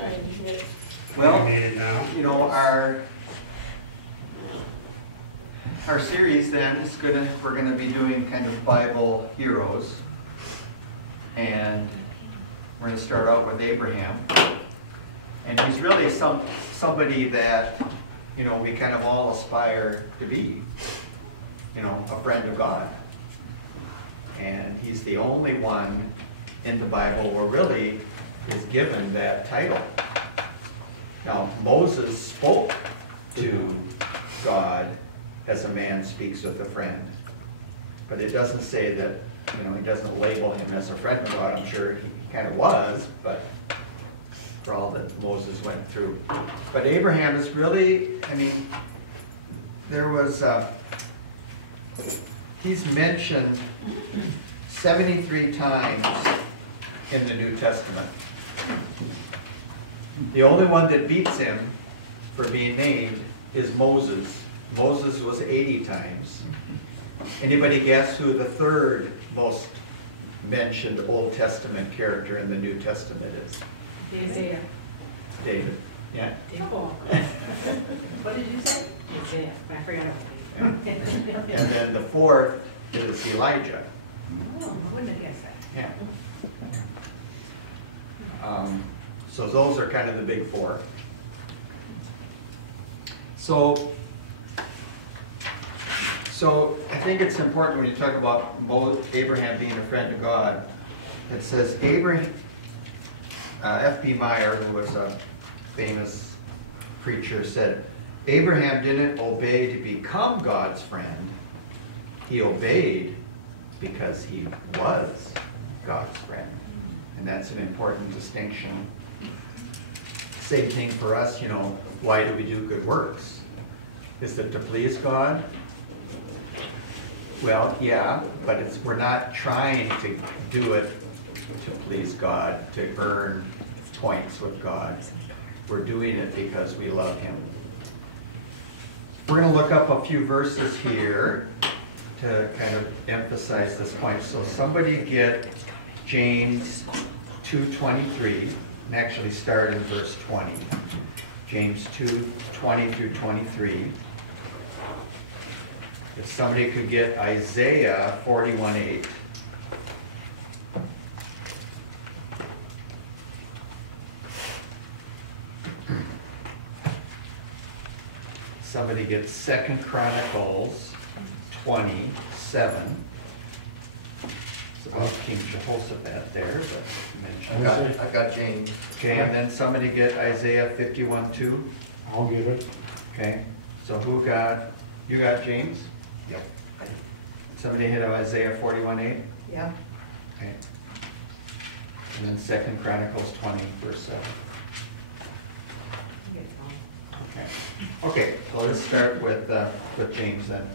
Sorry, I didn't get it. Well, You need it now. you know, our series then is we're gonna be doing kind of Bible heroes, and we're gonna start out with Abraham, and he's really somebody that, you know, we kind of all aspire to be, you know, a friend of God, and he's the only one in the Bible where really is given that title. Now, Moses spoke to God as a man speaks with a friend. But it doesn't say that, you know, he doesn't label him as a friend of God. I'm sure he kind of was, but for all that Moses went through. But Abraham is really, I mean, there was, he's mentioned 73 times in the New Testament. The only one that beats him for being named is Moses. Moses was 80 times. Anybody guess who the third most mentioned Old Testament character in the New Testament is? Isaiah. David. Yeah? Oh. What did you say? Isaiah. I forgot about it. And then the fourth is Elijah. Oh, I wouldn't have guessed that. Yeah. So those are kind of the big four. So I think it's important when you talk about Abraham being a friend of God. It says Abraham, F.B. Meyer, who was a famous preacher, said, Abraham didn't obey to become God's friend. He obeyed because he was God's friend. And that's an important distinction. Same thing for us, you know, why do we do good works? Is it to please God? Well, yeah, but we're not trying to do it to please God, to earn points with God. We're doing it because we love Him. We're going to look up a few verses here to kind of emphasize this point. So somebody get James 2:23, and actually start in verse 20. James 2:20 through 23. If somebody could get Isaiah 41:8. Somebody gets 2 Chronicles 27. It's about King Jehoshaphat there, but mentioned. I got James. Okay, and then somebody get Isaiah 51:2. I'll get it. Okay, so who got, you got James? Yep. Somebody hit Isaiah 41:8? Yeah. Okay. And then 2 Chronicles 20, verse 7. Okay. Okay, so let's start with James then.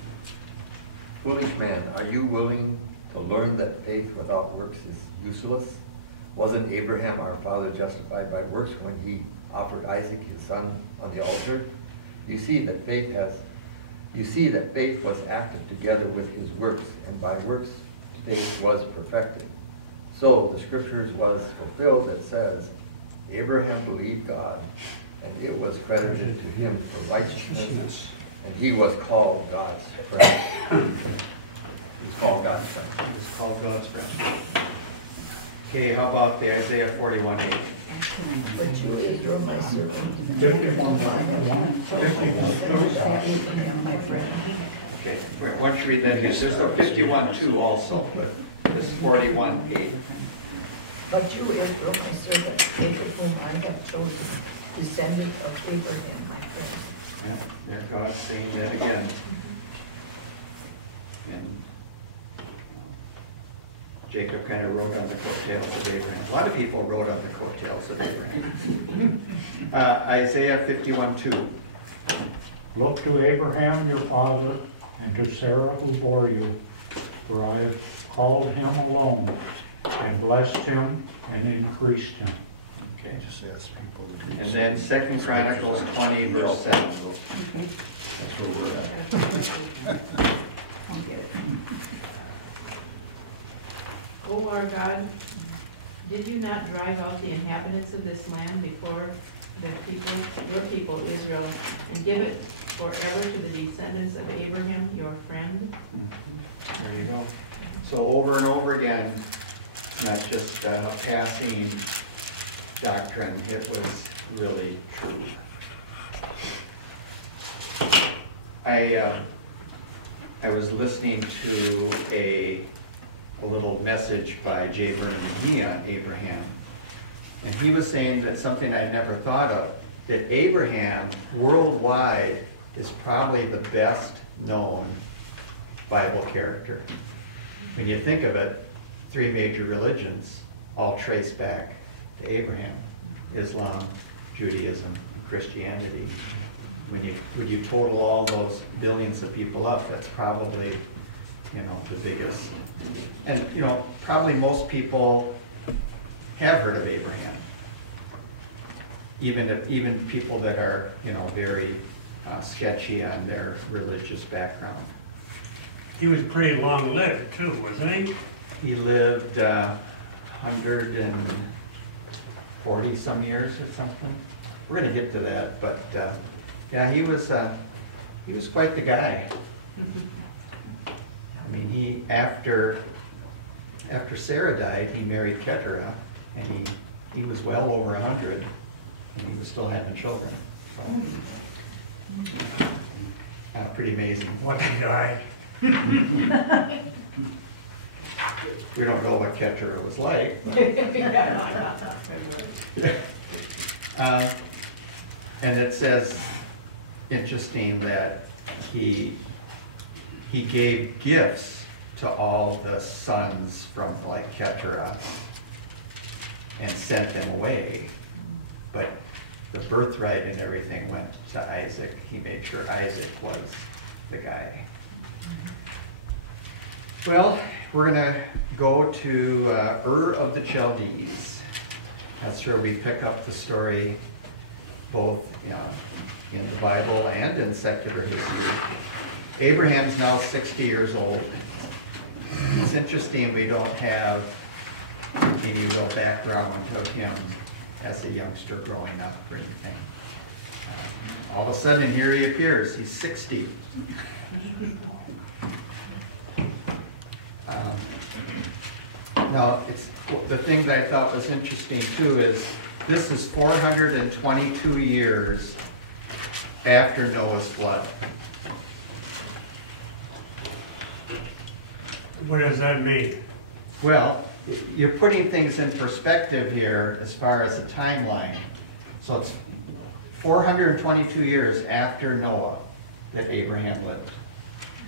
Foolish man, are you willing to learn that faith without works is useless? Wasn't Abraham our father justified by works when he offered Isaac his son on the altar? You see that faith was active together with his works, and by works faith was perfected. So the scriptures was fulfilled that says, Abraham believed God, and it was credited to him for righteousness, and he was called God's friend. He was called God's friend. He was called God's friend. Okay, how about the Isaiah 41:8? But you, Israel, my servant, 51. my friend. Okay, why don't you read that again? There's a 51:2 also, but this is 41:8. But you, Israel, my servant, Jacob, whom I have chosen, descendant of Abraham, my friend. Yeah, there God's saying that again. And Jacob kind of rode on the coattails of Abraham. A lot of people rode on the coattails of Abraham. Isaiah 51:2. Look to Abraham your father, and to Sarah who bore you, for I have called him alone, and blessed him, and increased him. Okay. Just ask people to do And then 2 Chronicles 20, verse 7. That's where we're at. Oh, our God, Did you not drive out the inhabitants of this land before the people, your people Israel, and give it forever to the descendants of Abraham, your friend? There you go. So over and over again, not just passing doctrine, it was really true. I was listening to a little message by J. Vernon McGee on Abraham, and he was saying that something I'd never thought of, that Abraham worldwide is probably the best known Bible character. When you think of it, 3 major religions all trace back to Abraham: Islam, Judaism, Christianity. When you total all those billions of people up, that's probably, the biggest. And, probably most people have heard of Abraham. Even people that are, very sketchy on their religious background. He was pretty long-lived too, wasn't he? He lived 140 some years or something. We're going to get to that, but yeah, he was quite the guy. I mean, after Sarah died, he married Keturah, and he was well over 100, and he was still having children. So, pretty amazing. What he died. We don't know what Keturah was like. And it says, interesting, that he gave gifts to all the sons from Keturah and sent them away, but the birthright and everything went to Isaac. He made sure Isaac was the guy. Well, we're going to go to Ur of the Chaldees. That's where we pick up the story, both in the Bible and in secular history. Abraham's now 60 years old. It's interesting we don't have any real background of him as a youngster growing up or anything. All of a sudden, here he appears. He's 60. Now, the thing that I thought was interesting too is this is 422 years after Noah's flood. What does that mean? Well, you're putting things in perspective here as far as the timeline. So it's 422 years after Noah that Abraham lived.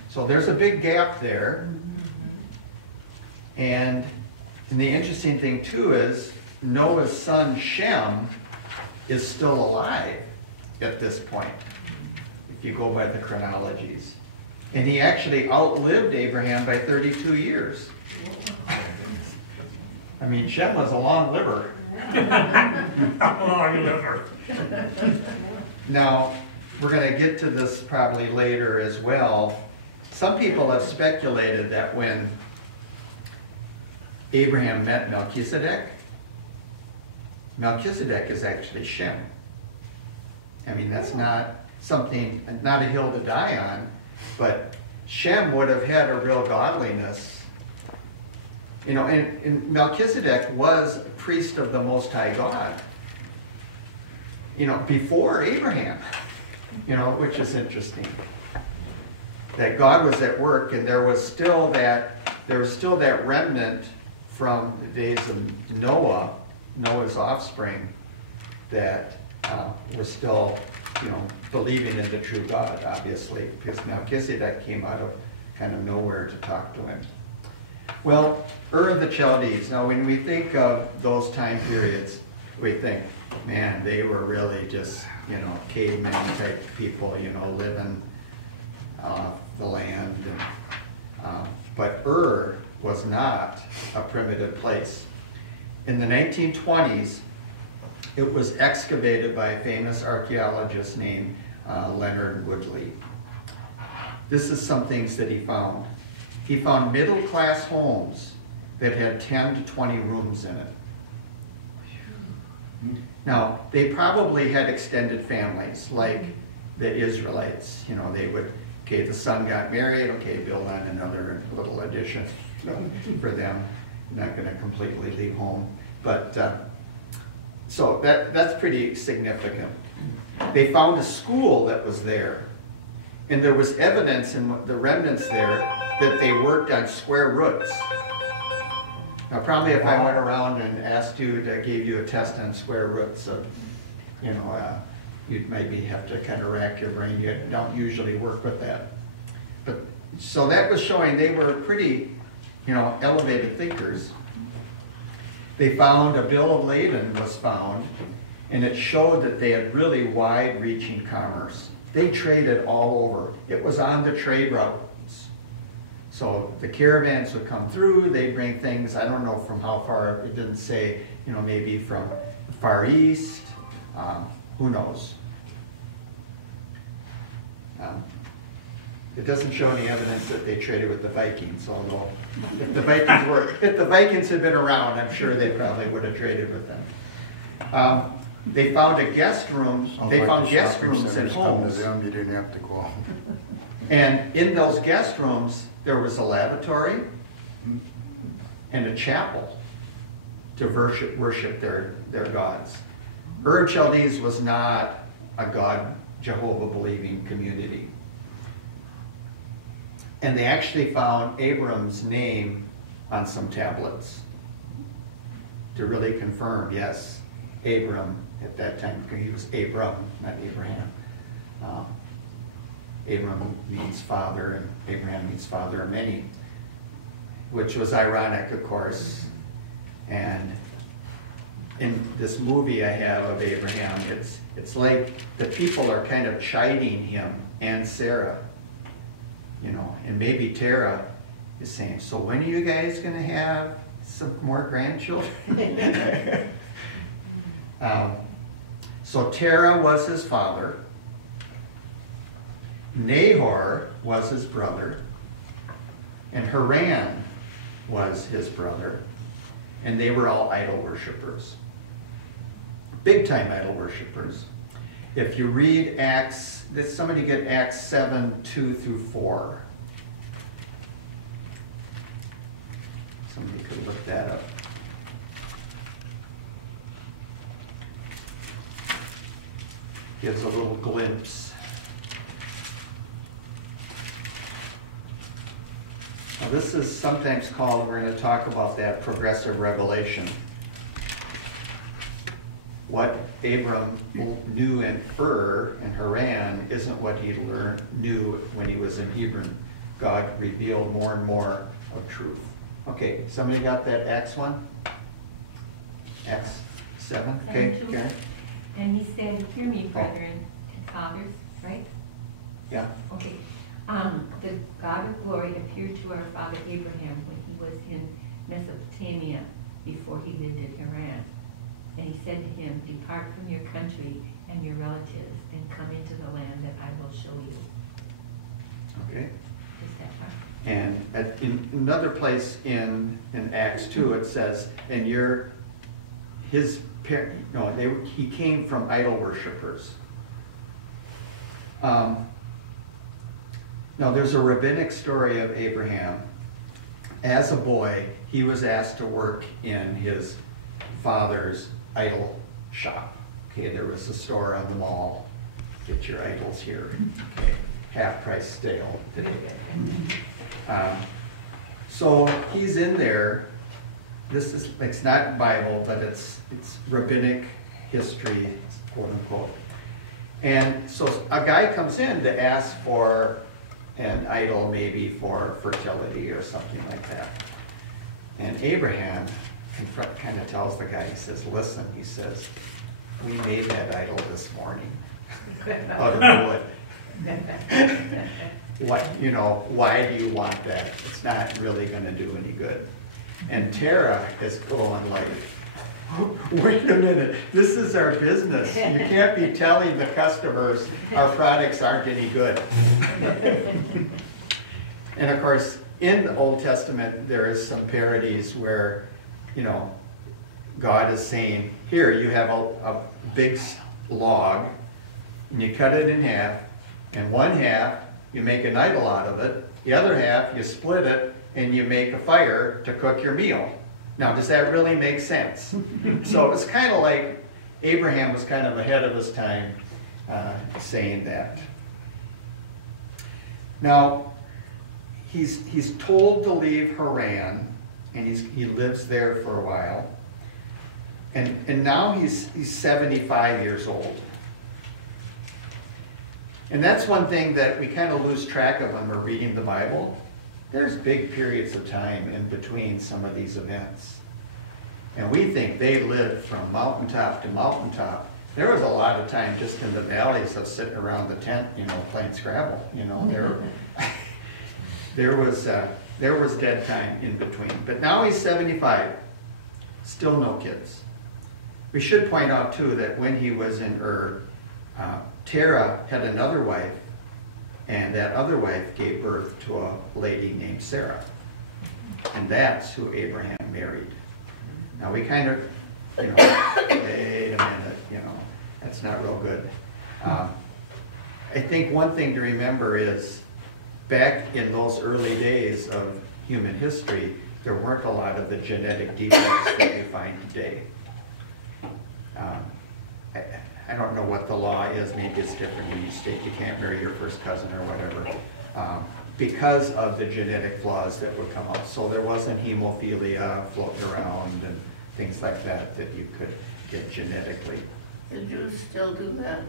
So there's a big gap there. And the interesting thing too is Noah's son Shem is still alive at this point, if you go by the chronologies. And he actually outlived Abraham by 32 years. I mean, Shem was a long liver. Long liver. Now, we're going to get to this probably later as well. Some people have speculated that when Abraham met Melchizedek is actually Shem. I mean, that's not a hill to die on, but Shem would have had a real godliness. And Melchizedek was a priest of the Most High God, before Abraham, which is interesting. That God was at work, and there was still that remnant from the days of Noah's offspring, that was still, believing in the true God, obviously, because Melchizedek came out of kind of nowhere to talk to him. Well, Ur of the Chaldees. Now, when we think of those time periods, we think, man, they were really just, caveman type people, living off the land. But Ur was not a primitive place. In the 1920s, it was excavated by a famous archaeologist named Leonard Woodley. This is some things that he found. He found middle-class homes that had 10 to 20 rooms in it. Now, they probably had extended families, like the Israelites. You know, they would, okay, the son got married, okay, build on another little addition for them. Not going to completely leave home. But, so that's pretty significant. They found a school that was there. And there was evidence in the remnants there that they worked on square roots. Now, probably if I went around and asked you to give you a test on square roots of, you know, you'd maybe have to kind of rack your brain. You don't usually work with that. But so that was showing they were pretty, you know, elevated thinkers. They found a bill of lading was found, and it showed that they had really wide-reaching commerce. They traded all over. It was on the trade routes. So the caravans would come through, they'd bring things, I don't know from how far, it didn't say, you know, maybe from the Far East, who knows. It doesn't show any evidence that they traded with the Vikings, although if the Vikings had been around, I'm sure they probably would have traded with them. They found a guest room. They found guest rooms in homes. You didn't have to go. And in those guest rooms, there was a lavatory and a chapel to worship their gods. Ur Chaldees was not a God, Jehovah-believing community. And they actually found Abram's name on some tablets to really confirm, yes, Abram at that time, he was Abram, not Abraham. Abram means father, and Abraham means father of many, which was ironic, of course. And in this movie I have of Abraham, it's like the people are kind of chiding him and Sarah, you know, and maybe Tara is saying, so when are you guys going to have some more grandchildren? So Tara was his father. Nahor was his brother, and Haran was his brother, and they were all idol worshippers. Big-time idol worshippers. If you read Acts, did somebody get Acts 7, 2 through 4? Somebody could look that up. Gives a little glimpse. Now this is sometimes called, we're going to talk about that, progressive revelation. What Abram knew in Ur and Haran isn't what he knew when he was in Hebron. God revealed more and more of truth. Okay, somebody got that Acts 1? Acts 7? Okay, Karen? And he said, hear me, brethren and fathers, right? Yeah. Okay. The God of glory appeared to our father Abraham when he was in Mesopotamia before he lived in Haran. And he said to him, depart from your country and your relatives and come into the land that I will show you. Okay. Is that right? And in another place in Acts 2, it says, and he came from idol worshippers. Now, there's a rabbinic story of Abraham. As a boy, he was asked to work in his father's idol shop. Okay, there was a store on the mall. Get your idols here. Okay, half price stale today. So he's in there. It's not Bible, but it's rabbinic history, quote unquote. And so a guy comes in to ask for an idol, maybe for fertility or something like that. And Abraham kind of tells the guy, he says, listen, he says, we made that idol this morning out of wood. Why do you want that? It's not really going to do any good. And Tara is going like, wait a minute, this is our business. You can't be telling the customers our products aren't any good. And of course, in the Old Testament, there is some parodies where, God is saying, here you have a big log, and you cut it in half, and one half you make an idol out of it, the other half you split it and you make a fire to cook your meal. Now, does that really make sense? So it's kind of like Abraham was kind of ahead of his time saying that. Now, he's told to leave Haran, and he lives there for a while. And now he's 75 years old. And that's one thing that we kind of lose track of when we're reading the Bible. There's big periods of time in between some of these events. And we think they lived from mountaintop to mountaintop. There was a lot of time just in the valleys of sitting around the tent, playing Scrabble. There was dead time in between. But now he's 75, still no kids. We should point out too that when he was in Ur, Terah had another wife, and that other wife gave birth to a lady named Sarah. And that's who Abraham married. Now we kind of, wait a minute, that's not real good. I think one thing to remember is back in those early days of human history, there weren't a lot of the genetic defects that we find today. I don't know what the law is. Maybe it's different in each state. You can't marry your first cousin or whatever. Because of the genetic flaws that would come up. So there wasn't hemophilia floating around and things like that you could get genetically. The Jews still do that.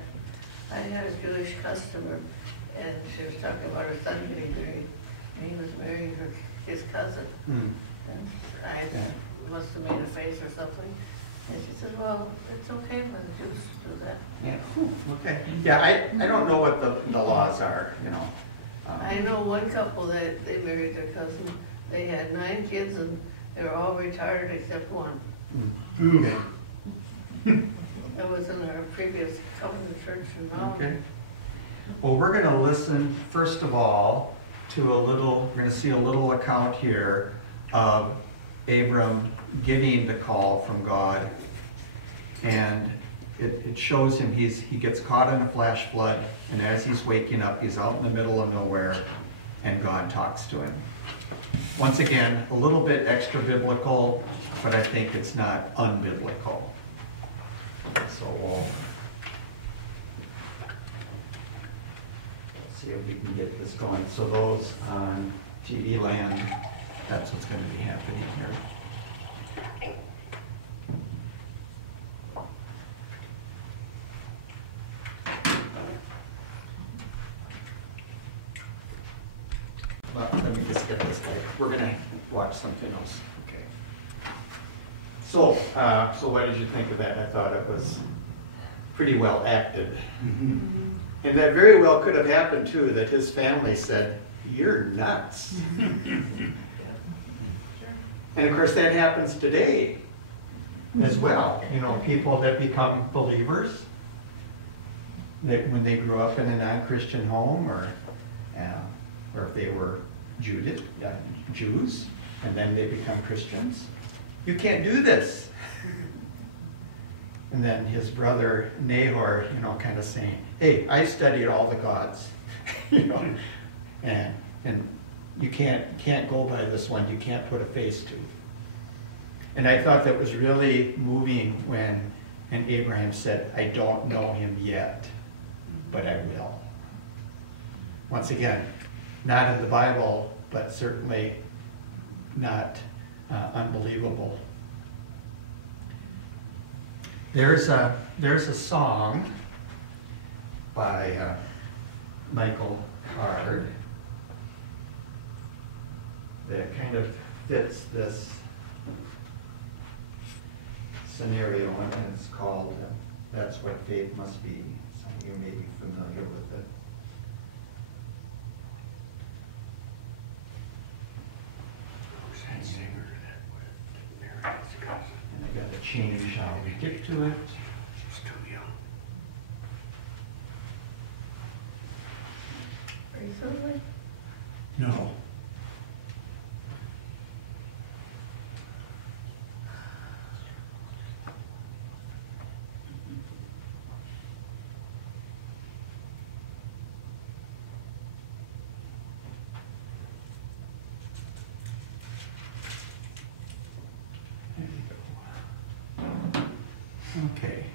I had a Jewish customer, and she was talking about her son getting married, and he was marrying his cousin. And I must have made a face or something. And she said, well, it's okay when the Jews do that. Yeah, okay. Yeah, I don't know what the laws are, I know one couple that they married their cousin. They had 9 kids, and they were all retired except one. Okay. That was in our previous covenant church in Raleigh. Okay. Well, we're going to listen, first of all, to we're going to see a little account here of Abram getting the call from God. And it shows him he gets caught in a flash flood, and as he's waking up, he's out in the middle of nowhere, and God talks to him. Once again, a little bit extra biblical, but I think it's not unbiblical. So we'll see if we can get this going. So those on TV land, that's what's going to be happening here. Well, let me just get this right. We're going to watch something else. Okay. So what did you think of that? I thought it was pretty well acted. And that very well could have happened too, that his family said, "You're nuts." And of course that happens today as well. People that become believers, that when they grew up in a non-Christian home, or if they were Jews, and then they become Christians, you can't do this. And then his brother Nahor, kind of saying, "Hey, I studied all the gods, and you can't go by this one. You can't put a face to." And I thought that was really moving when Abraham said, "I don't know him yet, but I will." Once again, not in the Bible, but certainly not unbelievable. There's a song by Michael Card that kind of fits this scenario, and it's called "That's What Faith Must Be." Some of you may be familiar with it. And I got to change how we get to it. She's too young. Recently? No. Okay.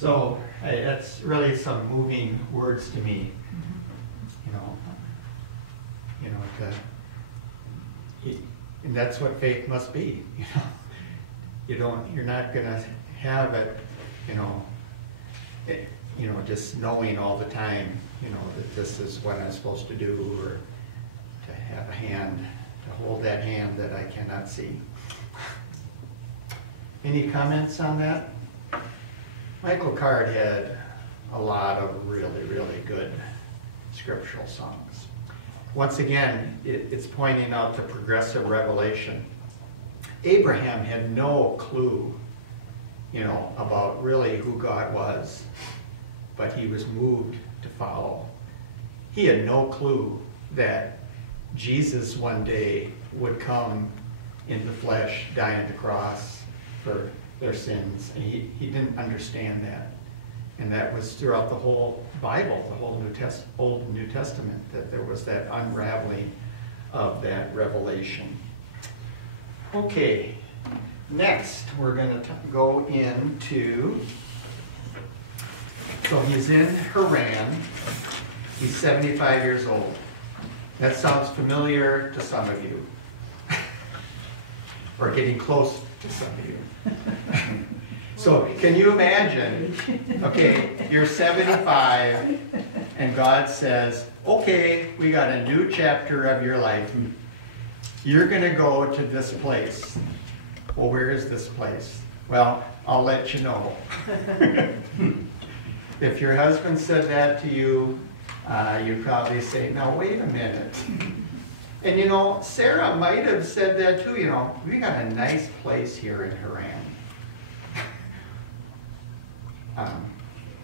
So that's really some moving words to me. And that's what faith must be. You're not gonna have it, just knowing all the time, that this is what I'm supposed to do, or to have a hand, to hold that hand that I cannot see. Any comments on that? Michael Card had a lot of really, really good scriptural songs. Once again, it's pointing out the progressive revelation. Abraham had no clue, about really who God was, but he was moved to follow. He had no clue that Jesus one day would come in the flesh, die on the cross for their sins. And he didn't understand that. And that was throughout the whole Bible, the whole Old and New Testament, that there was that unraveling of that revelation. Okay, next we're going to go into, so he's in Haran. He's 75 years old. That sounds familiar to some of you, or getting close to some of you. So can you imagine, okay, you're 75 and God says, okay, we got a new chapter of your life. You're going to go to this place. Well, where is this place? Well, I'll let you know. If your husband said that to you, you'd probably say, now wait a minute. And Sarah might have said that too, we got a nice place here in Haran.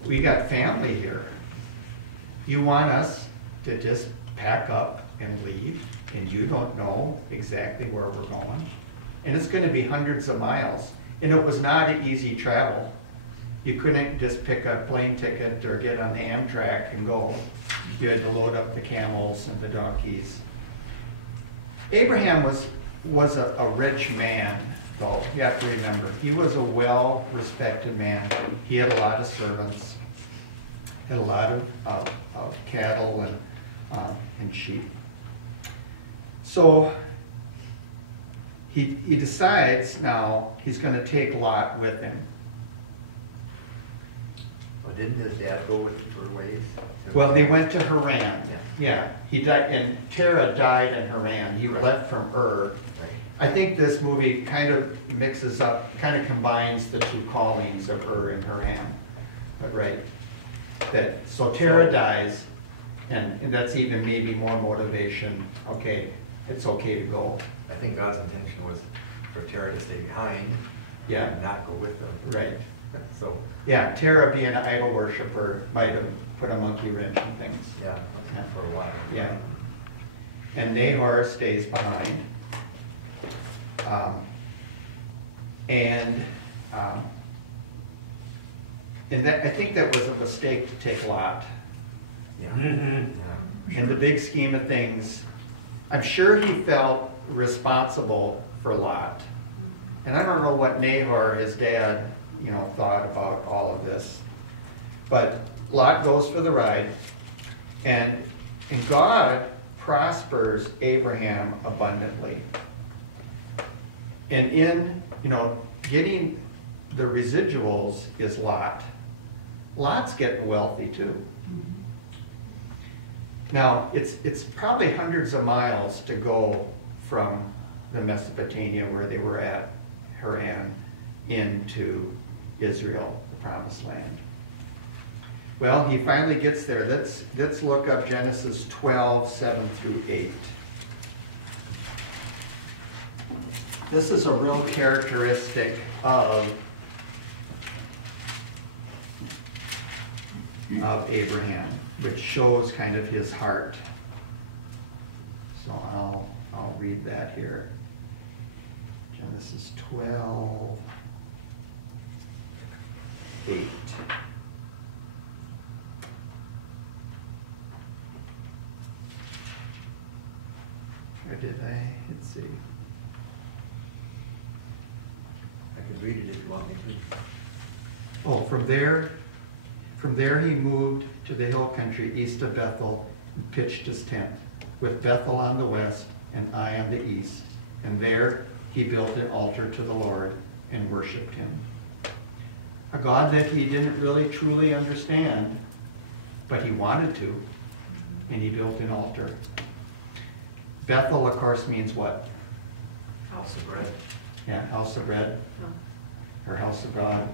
We got family here. You want us to just pack up and leave, and you don't know exactly where we're going? and it's going to be hundreds of miles. And it was not an easy travel. You couldn't just pick a plane ticket or get on the Amtrak and go. You had to load up the camels and the donkeys. Abraham was a rich man, though. You have to remember, he was a well-respected man. He had a lot of servants, had a lot of cattle and sheep. So he decides now he's going to take Lot with him. Well, didn't his dad go with him for a ways? Well, they went to Haran. Yeah, he died, and Terah died in Haran. He left from Ur. Right. I think this movie kind of mixes up, kind of combines the two callings of Ur and Haran. But right, so Terah dies, and that's even maybe more motivation. Okay, it's okay to go. I think God's intention was for Terah to stay behind. Yeah. And not go with them. Right. So. Yeah, Terah being an idol worshiper might have put a monkey wrench in things. Yeah, for a while. Yeah. And Nahor stays behind. And that, I think that was a mistake to take Lot. Yeah. Mm-hmm. In the big scheme of things, I'm sure he felt responsible for Lot. And I don't know what Nahor, his dad, thought about all of this. But Lot goes for the ride, and God prospers Abraham abundantly. And in, getting the residuals is Lot. Lot's getting wealthy too. Now, it's probably hundreds of miles to go from the Mesopotamia where they were at, Haran, into Israel, the Promised Land. Well, he finally gets there. Let's look up Genesis 12, 7 through 8. This is a real characteristic of Abraham, which shows kind of his heart. So I'll read that here. Genesis 12, 8. Or did I? Let's see. I can read it if you want me to. Oh, from there he moved to the hill country east of Bethel and pitched his tent, with Bethel on the west and Ai on the east. And there he built an altar to the Lord and worshiped him. A God that he didn't really truly understand, but he wanted to, and he built an altar. Bethel, of course, means what? House of bread. Yeah, house of bread, or house of God,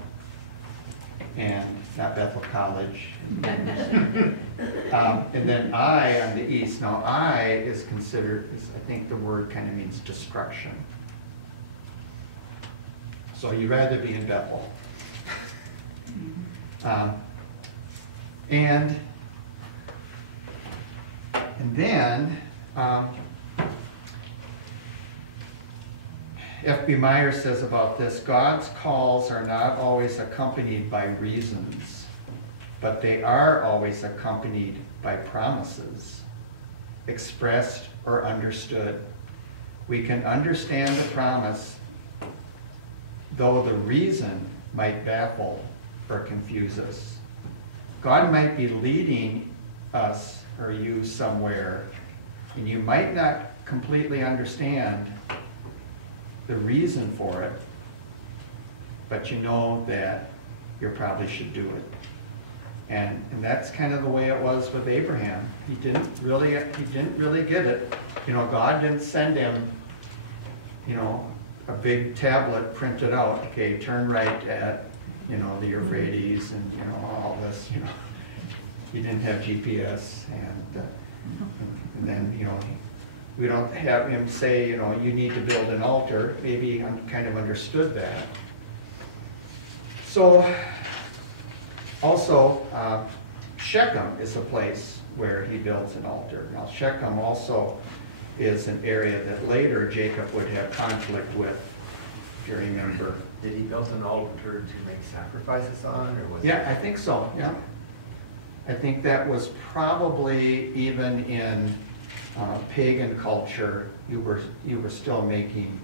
and not Bethel College. And then Ai on the east. Now, Ai is considered, I think the word kind of means destruction. So you'd rather be in Bethel. And then F.B. Meyer says about this, God's calls are not always accompanied by reasons, but they are always accompanied by promises, expressed or understood. We can understand the promise, though the reason might baffle or confuse us. God might be leading us or you somewhere, and you might not completely understand the reason for it, but you know that you probably should do it. And that's kind of the way it was with Abraham. He didn't really get it. God didn't send him, a big tablet printed out. Okay, turn right at, the Euphrates and, all this, He didn't have GPS, and then, we don't have him say, you need to build an altar. Maybe he kind of understood that. So, also, Shechem is a place where he builds an altar. Now, Shechem also is an area that later Jacob would have conflict with if you remember. Did he build an altar to make sacrifices on, or was it? Yeah, I think so, yeah. I think that was probably even in pagan culture, you were still making,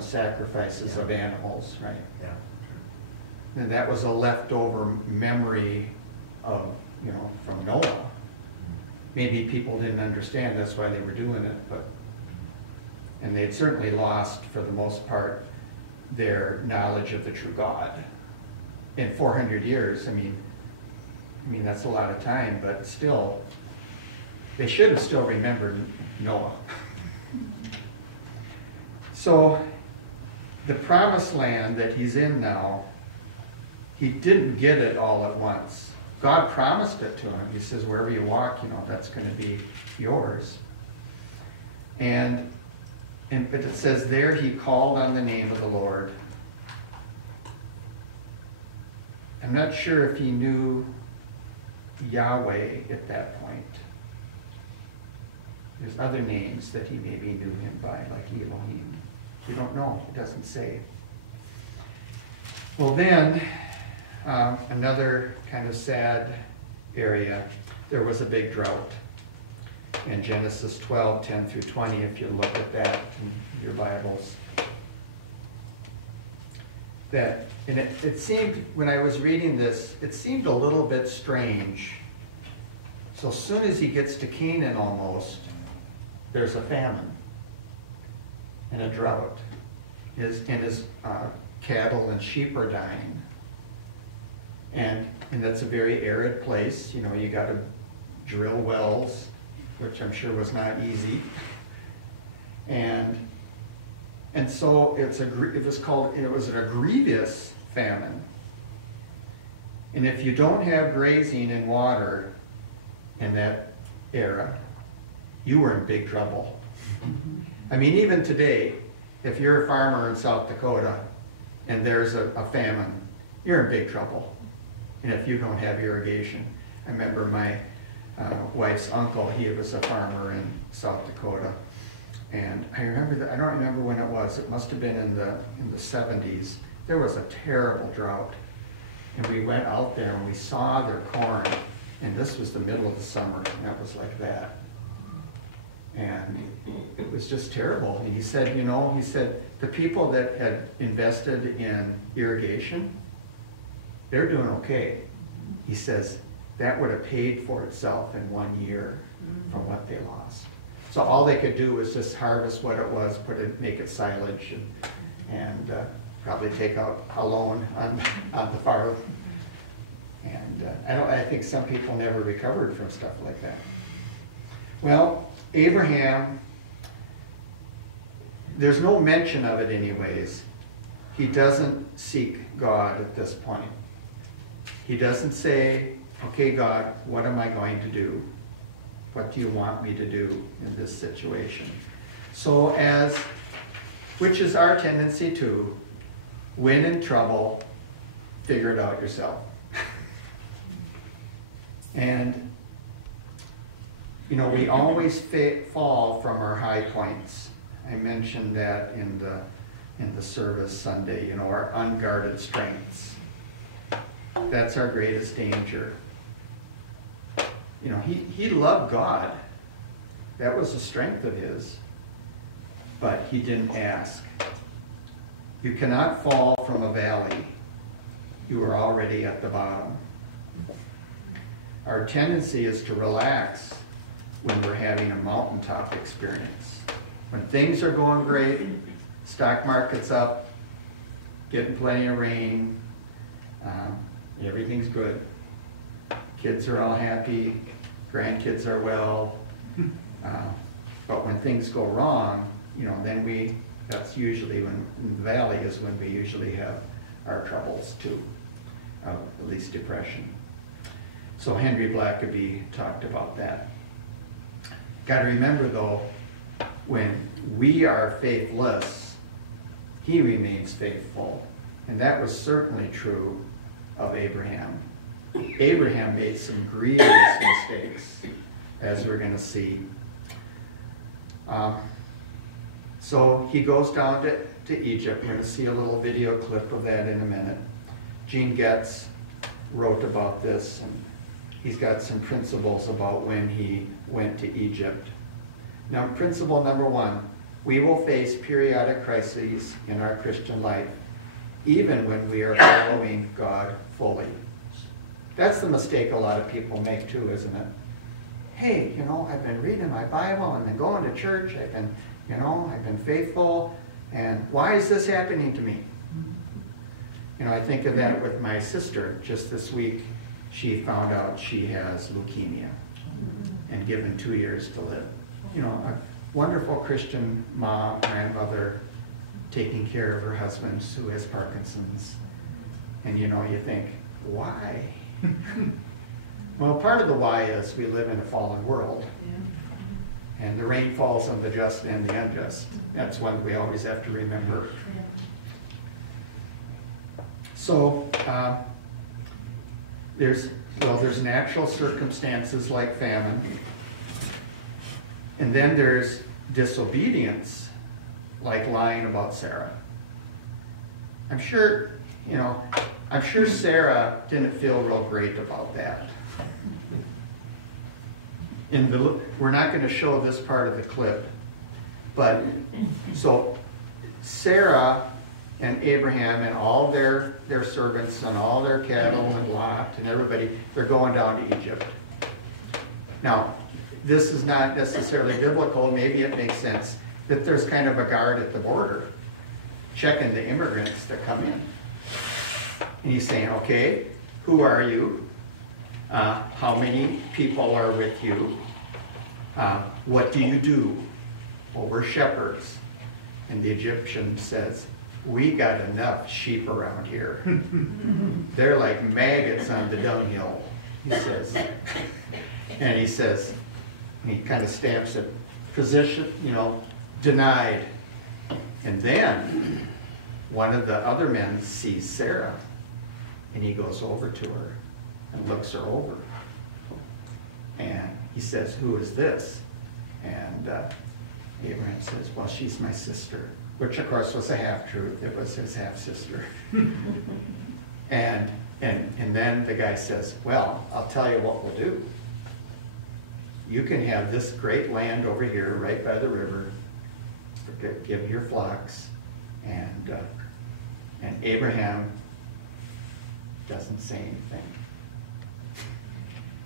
sacrifices of animals, right? Yeah. And that was a leftover memory of, from Noah. Maybe people didn't understand that's why they were doing it, and they'd certainly lost, for the most part, their knowledge of the true God. In 400 years, I mean, that's a lot of time, but still, they should have still remembered Noah. So, the promised land that he's in now, he didn't get it all at once. God promised it to him. He says, wherever you walk, that's going to be yours. But it says there he called on the name of the Lord. I'm not sure if he knew Yahweh at that point. There's other names that he maybe knew him by, like Elohim. We don't know. It doesn't say. Well, then, another kind of sad area, there was a big drought. In Genesis 12, 10 through 20, if you look at that in your Bibles. And it seemed, when I was reading this, it seemed a little bit strange. So as soon as he gets to Canaan almost, there's a famine and a drought. His cattle and sheep are dying. And that's a very arid place. You got to drill wells, which I'm sure was not easy. And so it was a grievous famine. And if you don't have grazing and water in that era, you were in big trouble. I mean, even today, if you're a farmer in South Dakota and there's a famine, you're in big trouble. And if you don't have irrigation. I remember my wife's uncle, he was a farmer in South Dakota. And I don't remember when it was. It must have been in the 70s. There was a terrible drought. And we went out there and we saw their corn. And this was the middle of the summer, and that was like that. And it was just terrible. And he said, the people that had invested in irrigation, they're doing okay. He says, that would have paid for itself in 1 year from what they lost. So all they could do was just harvest what it was, make it silage, and probably take out a loan on the farm. And I think some people never recovered from stuff like that. Well, Abraham, there's no mention of it anyways. He doesn't seek God at this point. He doesn't say, okay, God, what am I going to do? What do you want me to do in this situation? So which is our tendency to, when in trouble, figure it out yourself. And, we always fall from our high points. I mentioned that in the service Sunday, our unguarded strengths. That's our greatest danger. He loved God. That was a strength of his. But he didn't ask. You cannot fall from a valley. You are already at the bottom. Our tendency is to relax when we're having a mountaintop experience. When things are going great, stock market's up, getting plenty of rain, everything's good. Kids are all happy, grandkids are well, but when things go wrong, that's usually when, in the valley is when we usually have our troubles too, at least depression. So Henry Blackaby talked about that. Got to remember though, when we are faithless, he remains faithful. And that was certainly true of Abraham. Abraham made some grievous mistakes, as we're going to see. So he goes down to Egypt. We're going to see a little video clip of that in a minute. Gene Getz wrote about this, and he's got some principles about when he went to Egypt. Now, principle number 1, we will face periodic crises in our Christian life, even when we are following God fully. That's the mistake a lot of people make too, isn't it? Hey, I've been reading my Bible, I've been going to church, I've been faithful, and why is this happening to me? I think of that with my sister. Just this week, she found out she has leukemia and given 2 years to live. A wonderful Christian mom, grandmother, taking care of her husband who has Parkinson's. And you think, why? Well, part of the why is we live in a fallen world. And the rain falls on the just and the unjust. That's one we always have to remember. So there's natural circumstances like famine. And then there's disobedience, like lying about Sarah. I'm sure Sarah didn't feel real great about that. We're not going to show this part of the clip, but so Sarah and Abraham and all their servants and all their cattle and Lot and everybody, they're going down to Egypt. Now, this is not necessarily biblical. Maybe it makes sense that there's kind of a guard at the border checking the immigrants that come in. And he's saying, okay, who are you? How many people are with you? What do you do? Well, we're shepherds. And the Egyptian says, we got enough sheep around here. They're like maggots on the dunghill, he says. And he says, and he kind of stamps it, position, denied. And then one of the other men sees Sarah, and he goes over to her and looks her over. And he says, who is this? And Abraham says, well, she's my sister, which of course was a half-truth. It was his half-sister. and then the guy says, well, I'll tell you what we'll do. You can have this great land over here right by the river. Give your flocks. And Abraham doesn't say anything.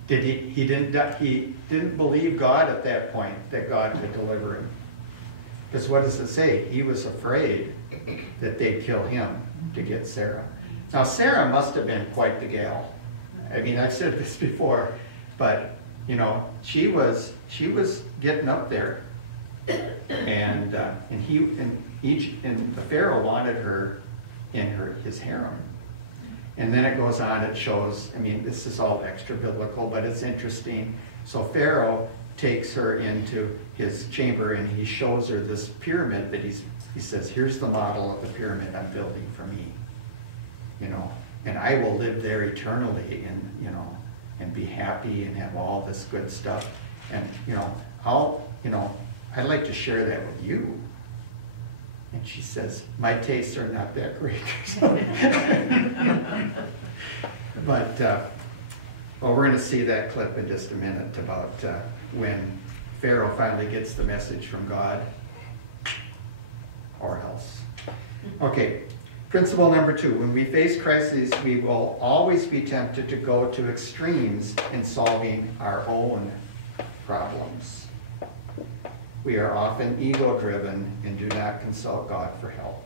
He didn't believe God at that point, that God could deliver him. Because what does it say? He was afraid that they'd kill him to get Sarah. Now, Sarah must have been quite the gal. I mean, I've said this before, but she was getting up there, and the Pharaoh wanted her in his harem. And then it goes on, it shows, this is all extra biblical, but it's interesting. So Pharaoh takes her into his chamber and he shows her this pyramid that he says, here's the model of the pyramid I'm building for me. And I will live there eternally and be happy and have all this good stuff. And, I'd like to share that with you. And she says, my tastes are not that great. But, we're going to see that clip in just a minute about when Pharaoh finally gets the message from God, or else. Okay, principle number 2. When we face crises, we will always be tempted to go to extremes in solving our own problems. We are often ego-driven and do not consult God for help.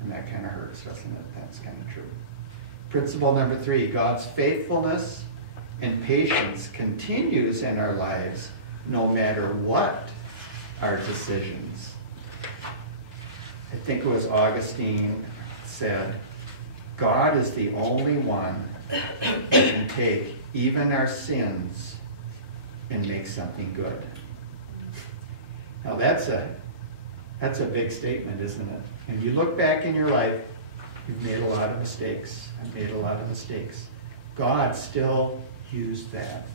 And that kind of hurts, doesn't it? That's kind of true. Principle number 3, God's faithfulness and patience continues in our lives no matter what our decisions. I think it was Augustine said, God is the only one that can take even our sins and make something good. Now that's a big statement, isn't it? And you look back in your life, you've made a lot of mistakes. I've made a lot of mistakes. God still used that.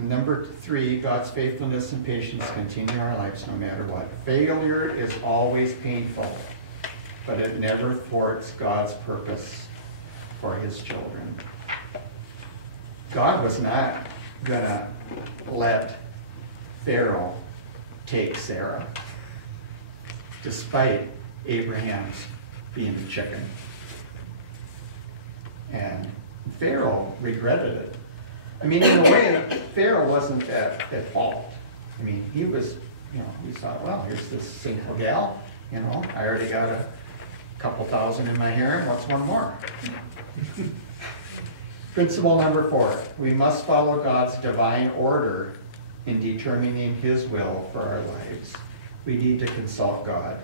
Number 3, God's faithfulness and patience continue in our lives no matter what. Failure is always painful, but it never thwarts God's purpose for his children. God was not going to let Pharaoh take Sarah, despite Abraham's being a chicken. And Pharaoh regretted it. I mean, in a way, Pharaoh wasn't at fault. I mean, he was, he thought, well, here's this sinful gal, I already got a couple thousand in my harem, what's one more? Principle number 4, we must follow God's divine order in determining his will for our lives. We need to consult God.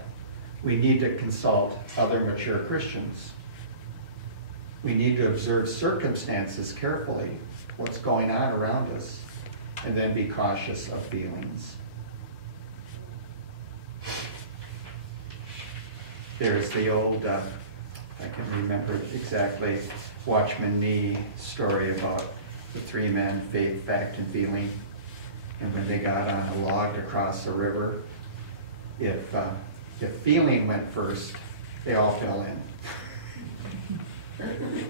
We need to consult other mature Christians. We need to observe circumstances carefully, what's going on around us, and then be cautious of feelings. There's the old, I can remember exactly, Watchman Nee story about the 3 men, faith, fact, and feeling. And when they got on a log to cross a river, if feeling went first, they all fell in.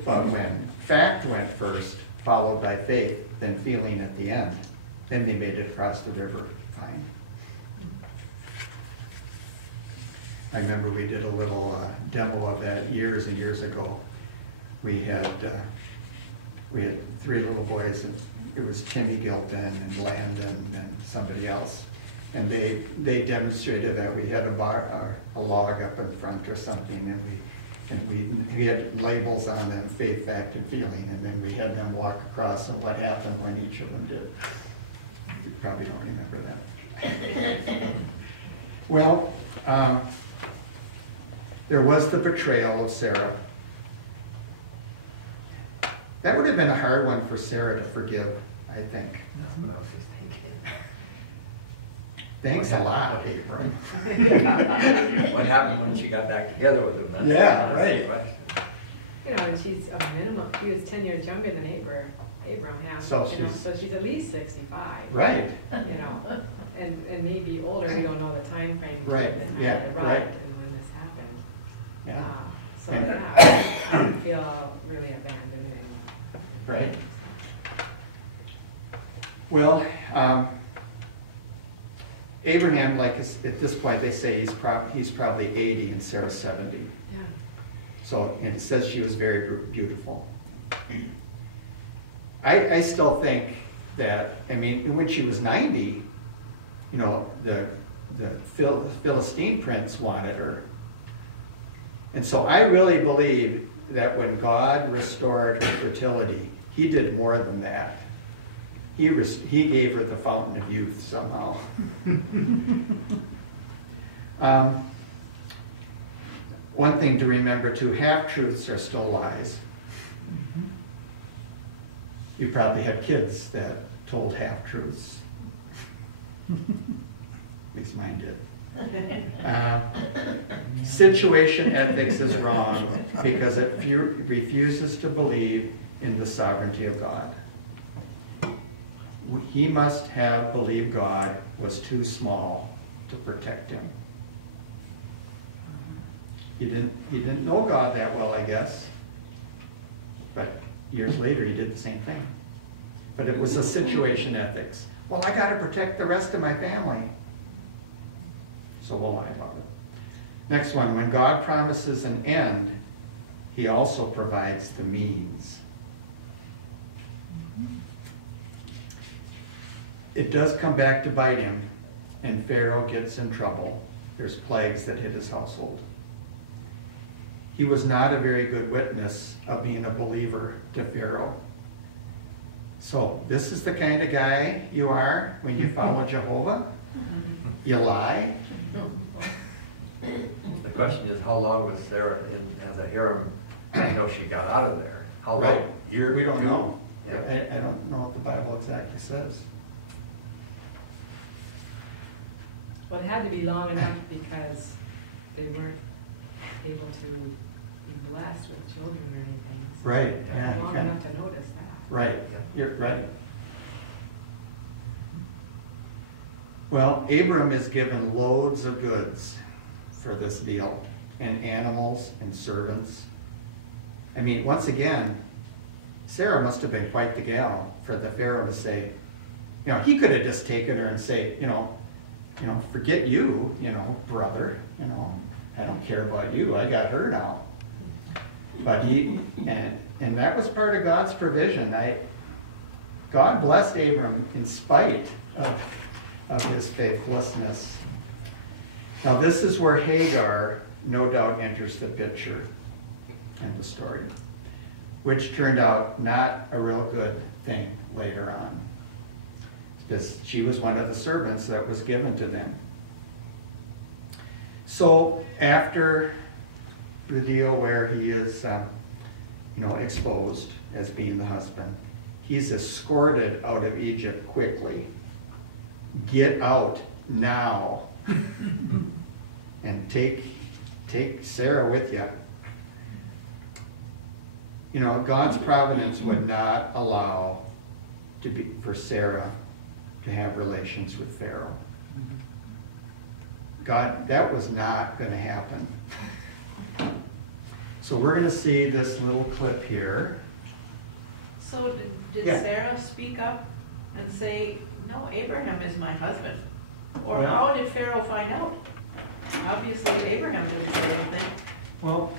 But when fact went first, followed by faith, then feeling at the end, then they made it across the river fine. I remember we did a little demo of that years and years ago. We had 3 little boys, and it was Timmy Gilton and Landon and somebody else. And they demonstrated that we had a log up in front or something, and we had labels on them, faith, fact, and feeling, and then we had them walk across and what happened when each of them did. You probably don't remember that. Well, there was the betrayal of Sarah. That would have been a hard one for Sarah to forgive, I think. That's what I was just thinking. Thanks a lot, Abram. What happened when she got back together with him? That's Yeah, the right. question. And she's a minimum, she was 10 years younger than Abraham, So so she's at least 65. Right. And maybe older, we don't know the time frame. Right, between the time yeah, they arrived right. And when this happened. Yeah. So yeah, I feel really abandoned Right. Well, Abraham, at this point, they say he's probably 80 and Sarah's 70. Yeah. So, and it says she was very beautiful. I still think that, when she was 90, the Philistine prince wanted her. And so I really believe that when God restored her fertility, he did more than that. He gave her the fountain of youth somehow. One thing to remember too, half-truths are still lies. You probably had kids that told half-truths. At least mine did. Situation ethics is wrong because it refuses to believe in the sovereignty of God. He must have believed God was too small to protect him. He didn't know God that well, I guess. But years later, he did the same thing. But it was a situation ethics. Well, I got to protect the rest of my family. So we'll lie about it. Next one, when God promises an end, he also provides the means. It does come back to bite him, and Pharaoh gets in trouble. There's plagues that hit his household. He was not a very good witness of being a believer to Pharaoh. So this is the kind of guy you are when you follow Jehovah? You lie? The question is, how long was Sarah as a harem? I know she got out of there. How long? Right. Year? We don't know. Yeah. I don't know what the Bible exactly says. Well, it had to be long enough because they weren't able to be blessed with children or anything. So Right, yeah. long enough to notice that. Right, you're right. Well, Abram is given loads of goods for this deal, and animals and servants. I mean, once again, Sarah must have been quite the gal for the Pharaoh to say, he could have just taken her and say, forget you, brother, I don't care about you, I got her now. But and that was part of God's provision. God blessed Abram in spite of his faithlessness. Now this is where Hagar no doubt enters the picture and the story, which turned out not a real good thing later on, because she was one of the servants that was given to them. So after the deal where he is exposed as being the husband, he's escorted out of Egypt quickly. Get out now and take Sarah with you. God's providence would not allow for Sarah to have relations with Pharaoh. God, that was not going to happen. So we're going to see this little clip here. So did Yeah. Sarah speak up and say, no, Abraham is my husband? Or Well- how did Pharaoh find out? Obviously Abraham didn't say anything. Well,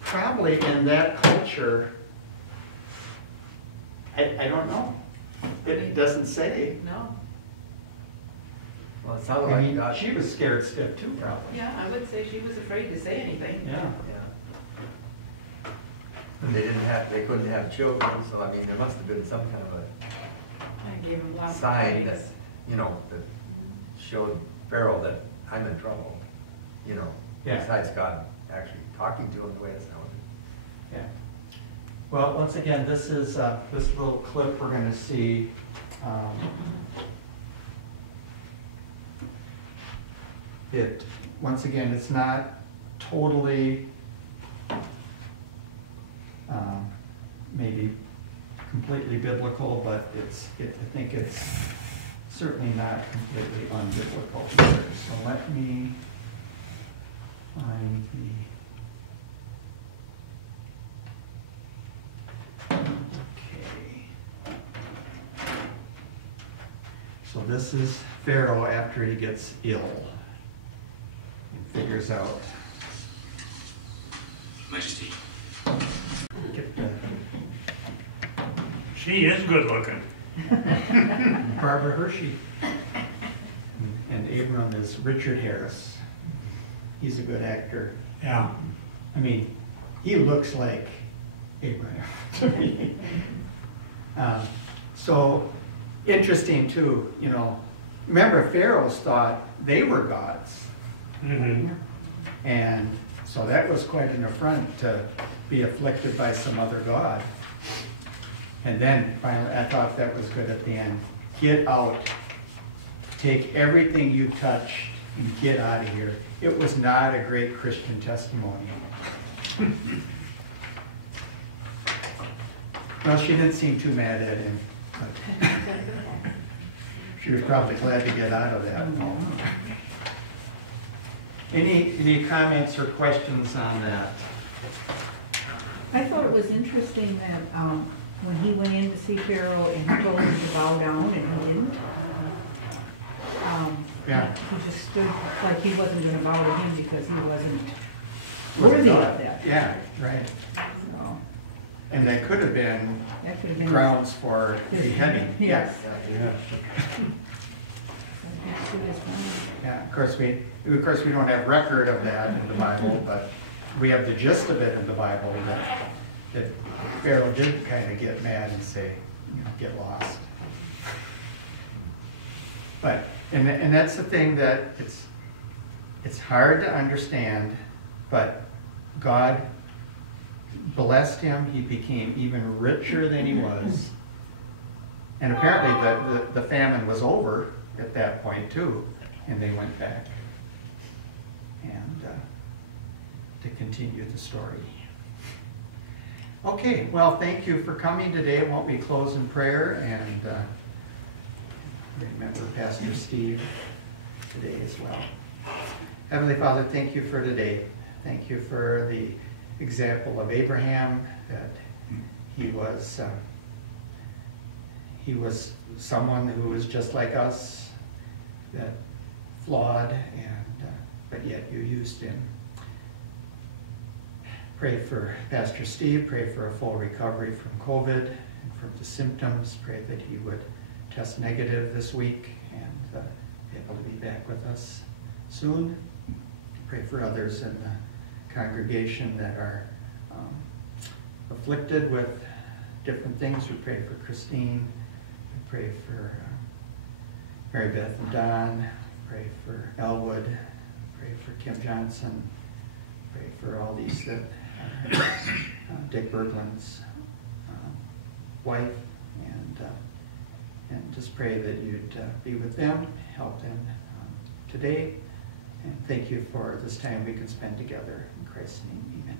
probably in that culture, I don't know. It doesn't say. No. Well, it sounded I like mean, God. she was scared stiff too, probably. Yeah, I would say she was afraid to say anything. Yeah. Yeah. And they couldn't have children, so I mean, there must have been some kind of I gave him a lots of sign that, praise. that showed Pharaoh that I'm in trouble, Yeah. besides God actually talking to him the way it sounded. Yeah. Well, once again, this is this little clip we're going to see. Once again, it's not totally maybe completely biblical, but I think it's certainly not completely unbiblical either. So let me find okay. So this is Pharaoh after he gets ill. He figures out. Majesty. Get the She is good looking. Barbara Hershey. And Abram is Richard Harris. He's a good actor. Yeah. I mean, he looks like Abraham to me. So interesting too, remember Pharaohs thought they were gods. Mm-hmm. And so that was quite an affront to be afflicted by some other god. And then finally, I thought that was good at the end. Get out. Take everything you touched and get out of here. It was not a great Christian testimony. Well, she didn't seem too mad at him. But she was probably glad to get out of that. Any comments or questions on that? I thought it was interesting that when he went in to see Pharaoh and he told him to bow down and he didn't. Yeah. He just stood like he wasn't going to bow to him because he wasn't worthy of that. Yeah, right. So, And that could have been that could have been grounds for beheading. Yes. Yeah. Yeah, of course we don't have record of that in the Bible, but we have the gist of it in the Bible that Pharaoh did kind of get mad and say, get lost. But and that's the thing that it's hard to understand, but God blessed him. He became even richer than he was, and apparently the famine was over at that point too, and they went back and to continue the story. Okay, well, thank you for coming today. Won't we close in prayer and remember Pastor Steve today as well. Heavenly Father, thank you for today. Thank you for the example of Abraham, that he was someone who was just like us, that flawed, and but yet you used him. Pray for Pastor Steve, pray for a full recovery from COVID and from the symptoms. Pray that he would test negative this week and be able to be back with us soon. Pray for others in the congregation that are afflicted with different things. We pray for Christine. We pray for Mary Beth and Don. Pray for Elwood. Pray for Kim Johnson. Pray for all these that Dick Berglund's wife, and just pray that you'd be with them, help them today, and thank you for this time we can spend together. In Christ's name, amen.